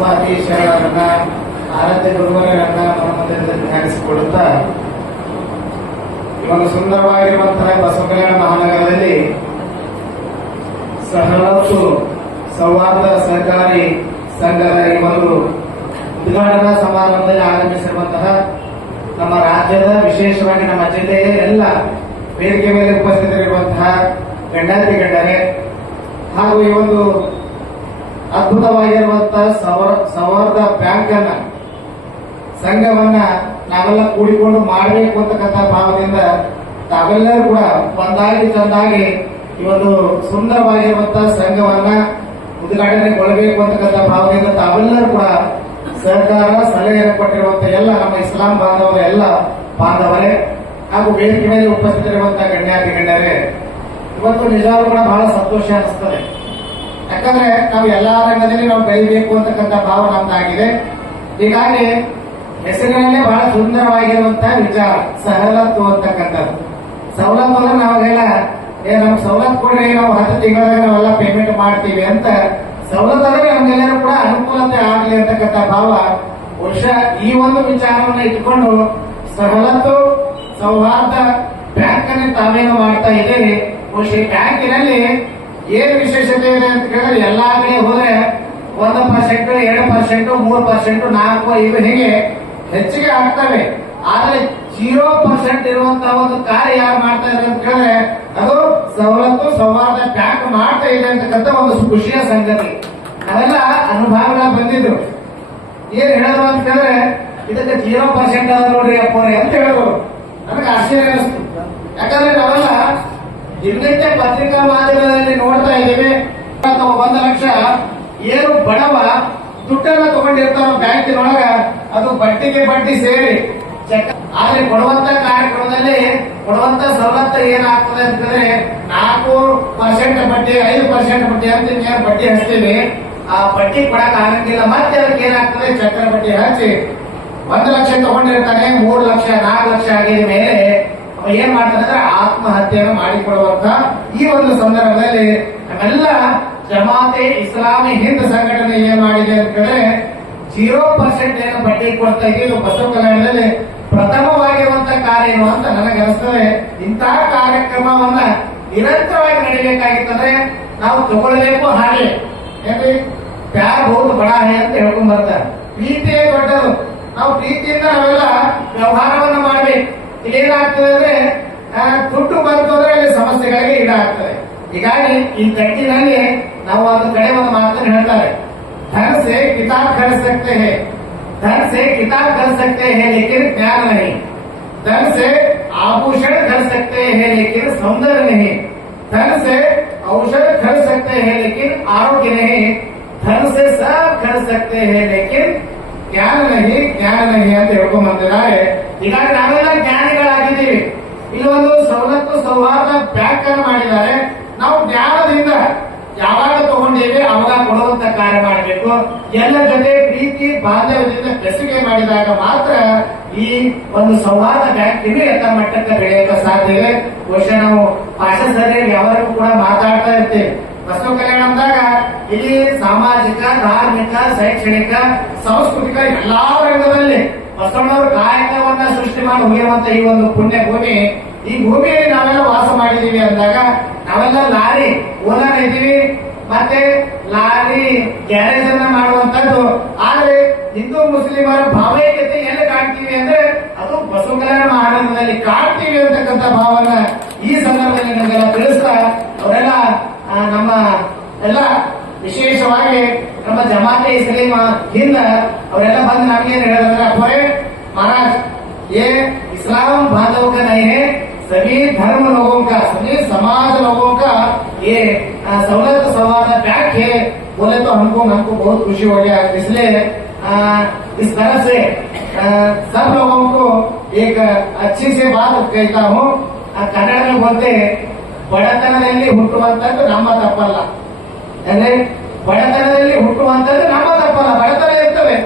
ಬಸವಾದೀಶ್ವರರನ್ನ ಆರಾಧ್ಯ ಗುರುವರನ್ನ ಮನಮಂದಿರದಲ್ಲಿ ಧ್ಯಾನಿಸಿಕೊಳ್ಳುತ್ತಾ ಒಂದು ಸುಂದರವಾಗಿರುವಂತಹ ಬಸವ ಕಲ್ಯಾಣ ಮಹಾನಗರದಲ್ಲಿ ಸಹಲತ್ತು ಸೌಹಾರ್ದ ಸಹಕಾರಿ ಸಂಘದ ಈ ಒಂದು ಉದ್ಘಾಟನಾ ಸಮಾರಂಭದಲ್ಲಿ ಆಗಮಿಸಿರುವಂತಹ ನಮ್ಮ ರಾಜ್ಯದ ವಿಶೇಷವಾಗಿ ನಮ್ಮ ಜಿಲ್ಲೆಯ ಎಲ್ಲ ವೇದಿಕೆ ಮೇಲೆ ಉಪಸ್ಥಿತರಿರುವಂತಹ ಗಣ್ಯಾತಿ ಗಣ್ಯರೇ ಹಾಗೂ ಈ ಒಂದು ಅದ್ಭುತವಾಗಿರುವಂತಹ ಸೌಹಾರ್ದ ಬ್ಯಾಂಕ್ ಅನ್ನ ಸಂಘವನ್ನ ನಾವೆಲ್ಲ ಕೂಡಿಕೊಂಡು ಮಾಡಬೇಕು ಅಂತಕ್ಕಂಥ ಭಾವದಿಂದ ತಾವೆಲ್ಲರೂ ಕೂಡ ಒಂದಾಗಿ ಚಂದಾಗಿ ಈ ಒಂದು ಸುಂದರವಾಗಿರುವಂತಹ ಸಂಘವನ್ನ ಉದ್ಘಾಟನೆಗೊಳ್ಳಬೇಕು ಅಂತಕ್ಕಂಥ ಭಾವದಿಂದ ತಾವೆಲ್ಲರೂ ಕೂಡ ಸರ್ಕಾರ ಸಲಹೆಯನ್ನು ಕೊಟ್ಟಿರುವಂತಹ ಎಲ್ಲ ನಮ್ಮ ಇಸ್ಲಾಂ ಬಾಂಧವರ ಎಲ್ಲ ಬಾಂಧವರೇ ಹಾಗೂ ವೇದಿಕೆ ಮೇಲೆ ಉಪಸ್ಥಿತರಿರುವಂತಹ ಗಣ್ಯಾತಿ ಗಣ್ಯರೇ, ಇವತ್ತು ನಿಜವಾಗ್ಲೂ ಕೂಡ ಬಹಳ ಸಂತೋಷ ಅನಿಸ್ತದೆ. ಯಾಕಂದ್ರೆ ನಾವು ಎಲ್ಲಾ ರಂಗದಲ್ಲಿ ನಾವು ಬೆಳಿಬೇಕು ಅಂತಕ್ಕಂಥ ಭಾವ ನಮ್ದಾಗಿದೆ. ಹೀಗಾಗಿ ಹೆಸರಿನಲ್ಲೇ ಬಹಳ ಸುಂದರವಾಗಿರುವಂತಹ ವಿಚಾರ ಸಹಲತ್ತು ಅಂತಕ್ಕಂಥದ್ದು. ಸವಲತ್ತು ಅಂದ್ರೆ ನಾವೆಲ್ಲ ನಮ್ಗೆ ಸವಲತ್ತು ಕೊಡ್ರಿ, ನಾವು 10 ತಿಂಗಳಾಗ ನಾವೆಲ್ಲ ಪೇಮೆಂಟ್ ಮಾಡ್ತೀವಿ ಅಂತ ಸವಲತ್ತು ಅಂದ್ರೆ ನಮ್ಗೆಲ್ಲರೂ ಕೂಡ ಅನುಕೂಲತೆ ಆಗಲಿ ಅಂತಕ್ಕಂಥ ಭಾವ. ಬಹುಶಃ ಈ ಒಂದು ವಿಚಾರವನ್ನ ಇಟ್ಕೊಂಡು ಸವಲತ್ತು ಸೌಹಾರ್ದ ಬ್ಯಾಂಕ್ ಅನ್ನು ತಾವೇನು ಮಾಡ್ತಾ ಇದ್ದೇವೆ. ಬಹುಶಃ ಬ್ಯಾಂಕಿನಲ್ಲಿ ಏನು ವಿಶೇಷತೆ ಇದೆ ಅಂತ ಕೇಳಿದ್ರೆ ಎಲ್ಲಾ ಕಡೆ ಹೋದ್ರೆ 1%, 2%, 3%, 4% ಹೀಗೆ ಹೆಚ್ಚಿಗೆ ಆಗ್ತವೆ. ಆದ್ರೆ 0% ಇರುವಂತಹ ಒಂದು ಕಾರ್ಯ ಯಾರು ಮಾಡ್ತಾ ಇದ್ದಾರೆ ಅಂತ ಕೇಳಿದ್ರೆ ಅದು ಸವಲತ್ತು ಸೌಹಾರ್ದ ಬ್ಯಾಂಕ್ ಮಾಡ್ತಾ ಇದೆ ಅಂತಕ್ಕಂಥ ಒಂದು ಖುಷಿಯ ಸಂಗತಿ. ಅವೆಲ್ಲ ಅನುಭವಗಳ ಬಂದಿದ್ರು. ಏನ್ ಹೇಳಿದ್ರು ಅಂತ ಕೇಳಿದ್ರೆ ಇದಕ್ಕೆ 0% ಅದ ನೋಡ್ರಿ ಅಪ್ಪೋರೆ ಅಂತ ಹೇಳಿದ್ರು. ನನಗೆ ಆಶ್ಚರ್ಯ ಅನಿಸ್ತು. ಯಾಕಂದ್ರೆ ನಾವೆಲ್ಲ ದಿನನಿತ್ಯ ಪತ್ರಿಕಾ ಮಾಧ್ಯಮದಲ್ಲಿ ನೋಡ್ತಾ ಇದ್ದೀವಿ. 1 ಲಕ್ಷ ಏನು ಬಡವ ದುಡ್ಡನ್ನ ತಗೊಂಡಿರ್ತಾರ ಬ್ಯಾಂಕಿನೊಳಗ, ಅದು ಬಡ್ಡಿಗೆ ಬಡ್ಡಿ ಸೇರಿ ಚೆಕ್. ಆದ್ರೆ ಕೊಡುವಂತ ಕಾರ್ಯಕ್ರಮದಲ್ಲಿ ಕೊಡುವಂತ ಸವಲತ್ತು ಏನಾಗ್ತದೆ ಅಂತಂದ್ರೆ 4% ಬಡ್ಡಿ, 5% ಬಡ್ಡಿ ಅಂತ ಏನು ಬಡ್ಡಿ ಹಚ್ತೀವಿ, ಆ ಬಡ್ಡಿ ಕೊಡಕ್ ಆಗಂಗಿಲ್ಲ. ಮತ್ತೆ ಅದಕ್ಕೆ ಏನಾಗ್ತದೆ ಚಕ್ರ ಬಡ್ಡಿ ಹಚ್ಚಿ 1 ಲಕ್ಷ ತಗೊಂಡಿರ್ತಾನೆ, 3 ಲಕ್ಷ 4 ಲಕ್ಷ ಆಗಿದ ಮೇಲೆ ಏನ್ ಮಾಡ್ತಾರೆ ಅಂದ್ರೆ ಆತ್ಮಹತ್ಯೆಯನ್ನು ಮಾಡಿಕೊಡುವಂತ ಈ ಒಂದು ಸಂದರ್ಭದಲ್ಲಿ ನಮ್ಮೆಲ್ಲ ಜಮಾತೆ ಇಸ್ಲಾಮಿ ಹಿಂದ್ ಸಂಘಟನೆ ಏನ್ ಮಾಡಿದೆ ಅಂತ ಹೇಳಿದ್ರೆ 0% ಏನು ಬಡ್ಡಿ ಕೊಡ್ತಾ ಇದ್ದೀವಿ. ಬಸವ ಕಲ್ಯಾಣದಲ್ಲಿ ಪ್ರಥಮವಾಗಿರುವಂತಹ ಕಾರ್ಯ ಏನು ಅಂತ ನನಗೆ ಅನಿಸ್ತದೆ. ಇಂತಹ ಕಾರ್ಯಕ್ರಮವನ್ನ ನಿರಂತರವಾಗಿ ನಡೀಬೇಕಾಗಿತ್ತಂದ್ರೆ ನಾವು ತಗೊಳ್ಬೇಕು. ಹಾಗೆ ಏನ್ರಿ ಪ್ಯಾರ್ ಬಹುದು ಬಡ ಹೇ ಅಂತ ಹೇಳ್ಕೊಂಡ್ ಬರ್ತಾರೆ. ಪ್ರೀತಿಯೇ ದೊಡ್ಡದು. ನಾವು ಪ್ರೀತಿಯಿಂದ ನಾವೆಲ್ಲ ವ್ಯವಹಾರವನ್ನ ಮಾಡಬೇಕು. ಏನಾಗ್ತದೆ ಅಂದ್ರೆ ದುಡ್ಡು ಬಂತು ಅಂದ್ರೆ ಅಲ್ಲಿ ಸಮಸ್ಯೆಗಳಿಗೆ ಈಡಾಗ್ತದೆ. ಹೀಗಾಗಿ ಈ ಕಟ್ಟಿನಲ್ಲಿ ನಾವು ಒಂದು ಕಡೆ ಒಂದು ಮಾತನ್ನು ಹೇಳ್ತಾರೆ, धन से किताब खरीद सकते हैं, धन से किताब खरीद सकते हैं लेकिन ज्ञान नहीं, धन से आभूषण खरीद सकते हैं लेकिन सौंदर्य नहीं, धन से औषध खरीद सकते हैं लेकिन आरोग्य नहीं, धन से सब खरीद सकते हैं लेकिन ಜ್ಞಾನ ನಹಿ ಅಂತ ಹೇಳ್ಕೊಂಡ್ಬಂದಿದ್ದಾರೆ. ಹೀಗಾಗಿ ನಾವೆಲ್ಲ ಜ್ಞಾನಿಗಳಾಗಿದ್ದೀವಿ. ಇಲ್ಲೊಂದು ಸವಲತ್ತು ಸೌಹಾರ್ದ ಬ್ಯಾಂಕ್ ಅನ್ನು ಮಾಡಿದ್ದಾರೆ. ನಾವು ಜ್ಞಾನದಿಂದ ಯಾವಾಗ ತಗೊಂಡೇವೆ ಅವಾಗ ಕೊಡುವಂತ ಕಾರ್ಯ ಮಾಡಬೇಕು. ಎಲ್ಲ ಜೊತೆ ಪ್ರೀತಿ ಬಾಂಧವ್ಯದಿಂದ ಬೆಸುಗೆ ಮಾಡಿದಾಗ ಮಾತ್ರ ಈ ಒಂದು ಸೌಹಾರ್ದ ಬ್ಯಾಂಕ್ ಇನ್ನೂ ಎತ್ತರ ಮಟ್ಟಕ್ಕೆ ಬೆಳೆಯಕ್ಕೆ ಸಾಧ್ಯ ಇದೆ. ಬಹುಶಃ ನಾವು ಭಾಷಾ ಸರಿಯಾಗಿ ಯಾವಾಗಲೂ ಕೂಡ ಮಾತಾಡ್ತಾ ಇರ್ತೇವೆ. ಬಸವ ಕಲ್ಯಾಣ ಅಂದಾಗ ಇಲ್ಲಿ ಸಾಮಾಜಿಕ, ಧಾರ್ಮಿಕ, ಶೈಕ್ಷಣಿಕ, ಸಾಂಸ್ಕೃತಿಕ ಎಲ್ಲಾ ರಂಗದಲ್ಲಿ ಬಸವಣ್ಣವರು ಕಾಯಕವನ್ನ ಸೃಷ್ಟಿ ಮಾಡಿ ಹೋಗಿರುವಂತ ಈ ಒಂದು ಪುಣ್ಯ ಭೂಮಿ, ಈ ಭೂಮಿಯಲ್ಲಿ ನಾವೆಲ್ಲ ವಾಸ ಮಾಡಿದೀವಿ ಅಂದಾಗ ನಾವೆಲ್ಲ ಲಾರಿ ಓನರ್ ಇದ್ದೀವಿ, ಮತ್ತೆ ಲಾರಿ ಗ್ಯಾರೇಜ್ ಅನ್ನ ಮಾಡುವಂತದ್ದು. ಆದ್ರೆ ಹಿಂದೂ ಮುಸ್ಲಿಮರ ಭಾವೈಕ್ಯತೆ ಎಲ್ಲಿ ಕಾಣ್ತೀವಿ ಅಂದ್ರೆ ಅದು ಬಸವ ಕಲ್ಯಾಣ ಮಹಾನಗರದಲ್ಲಿ ಕಾಣ್ತೀವಿ ಅಂತಕ್ಕಂಥ ಭಾವನ ಈ ಸಂದರ್ಭದಲ್ಲಿ ನಮಗೆಲ್ಲ ತಿಳಿಸ್ತಾ ಅವರೆಲ್ಲ ನಮ್ಮ ಎಲ್ಲ ವಿಶೇಷವಾಗಿ ನಮ್ಮ ಜಮಾತೆ ಇಸ್ಲಾಮ ಹಿಂದ ಅವರೆಲ್ಲ ಬಂದು ನಮಗೇನು ಹೇಳಿದ್ರೆ, ಅಪ್ಪರೇ ಮಹಾರಾಜ್ ये इस्लाम बांधव का नहीं है, सभी धर्म लोगों का, सभी समाज लोगों का ये सवलत सौहार्द बैंक है बोले तो हमको बहुत खुशी हो गया. इसलिए इस तरह से सब लोगों को एक अच्छी से बात कहता हूँ. कन्नड़ में बोलते ಬಡತನದಲ್ಲಿ ಹುಟ್ಟುವಂತದ್ದು ನಮ್ಮ ತಪ್ಪಲ್ಲ. ಅಂದ್ರೆ ಬಡತನದಲ್ಲಿ ಹುಟ್ಟುವಂತದ್ದು ನಮ್ಮ ತಪ್ಪಲ್ಲ. ಬಡತನ ಇರ್ತವೆ,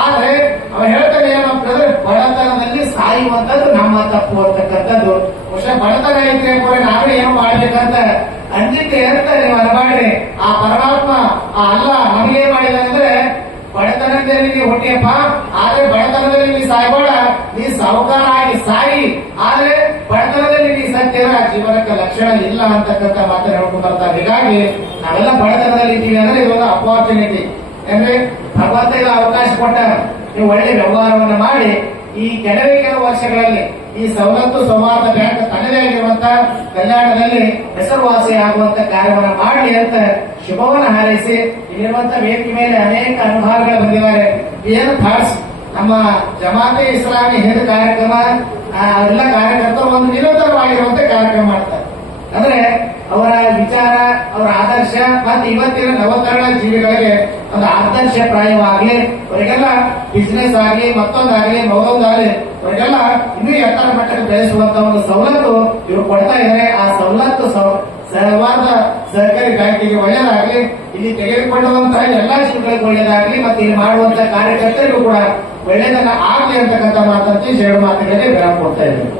ಆದ್ರೆ ಅವ ಹೇಳ್ತಾನೆ ಏನಂತಂದ್ರೆ ಬಡತನದಲ್ಲಿ ಸಾಯುವಂತದ್ದು ನಮ್ಮ ತಪ್ಪು ಅಂತಕ್ಕಂಥದ್ದು. ಬಹುಶಃ ಬಡತನ ಇದ್ರೆ ನಾವೇ ಏನು ಮಾಡ್ಬೇಕಂತ ಅಂಜಿಕೆ ಹೇಳ್ತಾರೆ. ನೀವು ಅನ್ಮಾಡ್ರಿ, ಆ ಪರಮಾತ್ಮ ಆ ಅಲ್ಲ ನಮಗೇನ್ ಮಾಡಿದ ಅಂದ್ರೆ ಬಡತನ ಬಡತನದಲ್ಲಿ ನೀ ಹುಟ್ಟಿಯಪ್ಪ, ಆದ್ರೆ ಬಡತನದಲ್ಲಿ ನೀ ಸಾಯ್ಬೇಡ, ನೀ ಸಾಹುಕಾರ ಆಗಿ ಸಾಯಿ, ಆದ್ರೆ ಬಡತನದಲ್ಲಿ ನೀ ಸತ್ಯರ ಜೀವನಕ್ಕೆ ಲಕ್ಷಣ ಇಲ್ಲ ಅಂತಕ್ಕಂಥ ಮಾತನ್ನು ಹೇಳ್ಕೊಂಡು ಬರ್ತಾರೆ. ಹೀಗಾಗಿ ನಾವೆಲ್ಲ ಬಡತನದಲ್ಲಿ ಇದ್ದೀವಿ ಅಂದ್ರೆ ಇದೊಂದು ಅಪಾರ್ಚುನಿಟಿ. ಅಂದ್ರೆ ಭಗವಂತ ಈಗ ಅವಕಾಶ ಕೊಟ್ಟ, ನೀವು ಒಳ್ಳೆ ವ್ಯವಹಾರವನ್ನು ಮಾಡಿ ಈ ಕೆಲವೇ ವರ್ಷಗಳಲ್ಲಿ ಈ ಸವಲತ್ತು ಸೌಹಾರ್ದ ಬ್ಯಾಂಕ್ ತನ್ನದೇ ಆಗಿರುವಂತ ಕಲ್ಯಾಣದಲ್ಲಿ ಹೆಸರುವಾಸಿ ಆಗುವಂತ ಕಾರ್ಯವನ್ನು ಮಾಡಲಿ ಅಂತ ಶುಭವನ್ನು ಹಾರೈಸಿ, ಇಲ್ಲಿರುವಂತ ವೇದಿಕೆ ಮೇಲೆ ಅನೇಕ ಅನುಭವಗಳು ಬಂದಿದ್ದಾರೆ. ಏನು ಥಾಟ್ಸ್ ನಮ್ಮ ಜಮಾತೆ ಇಸ್ಲಾಮಿ ಹಿಂದ್ ಕಾರ್ಯಕ್ರಮ, ಎಲ್ಲ ಕಾರ್ಯಕರ್ತರು ಒಂದು ನಿರಂತರವಾಗಿರುವಂತ ಕಾರ್ಯಕ್ರಮ ಮಾಡ್ತಾರೆ. ಅಂದ್ರೆ ಅವರ ವಿಚಾರ, ಅವರ ಆದರ್ಶ ಮತ್ತು ಇವತ್ತಿನ ನವತರಣ ಜೀವಿಗಳಿಗೆ ಒಂದು ಆದರ್ಶಪ್ರಾಯವಾಗಲಿ, ಅವರಿಗೆಲ್ಲ ಬಿಸಿನೆಸ್ ಆಗಲಿ, ಮತ್ತೊಂದಾಗಲಿ, ಮಗದೊಂದಾಗಲಿ, ಅವರಿಗೆಲ್ಲ ಇನ್ನೂ ಎತ್ತರ ಮಟ್ಟಕ್ಕೆ ಬೆಳೆಸುವಂತ ಒಂದು ಸವಲತ್ತು ಇವರು ಕೊಡ್ತಾ ಇದ್ದಾರೆ. ಆ ಸವಲತ್ತು ಸಹವಾದ ಸಹಕಾರಿ ಬ್ಯಾಂಕಿಗೆ ಒಳ್ಳೆಯದಾಗಲಿ, ಇಲ್ಲಿ ತೆಗೆದುಕೊಳ್ಳುವಂತಹ ಎಲ್ಲಾ ಜೀವಿಗಳಿಗೆ ಒಳ್ಳೆಯದಾಗಲಿ, ಮತ್ತು ಇಲ್ಲಿ ಮಾಡುವಂತಹ ಕಾರ್ಯಕರ್ತರಿಗೂ ಕೂಡ ಒಳ್ಳೆಯದನ್ನ ಆಗಲಿ ಅಂತಕ್ಕಂಥ ಮಾತಂತೆ ಎರಡು ಮಾತುಗಳಿಗೆ ವಿರಾಮ ಕೊಡ್ತಾ ಇದ್ದಾರೆ.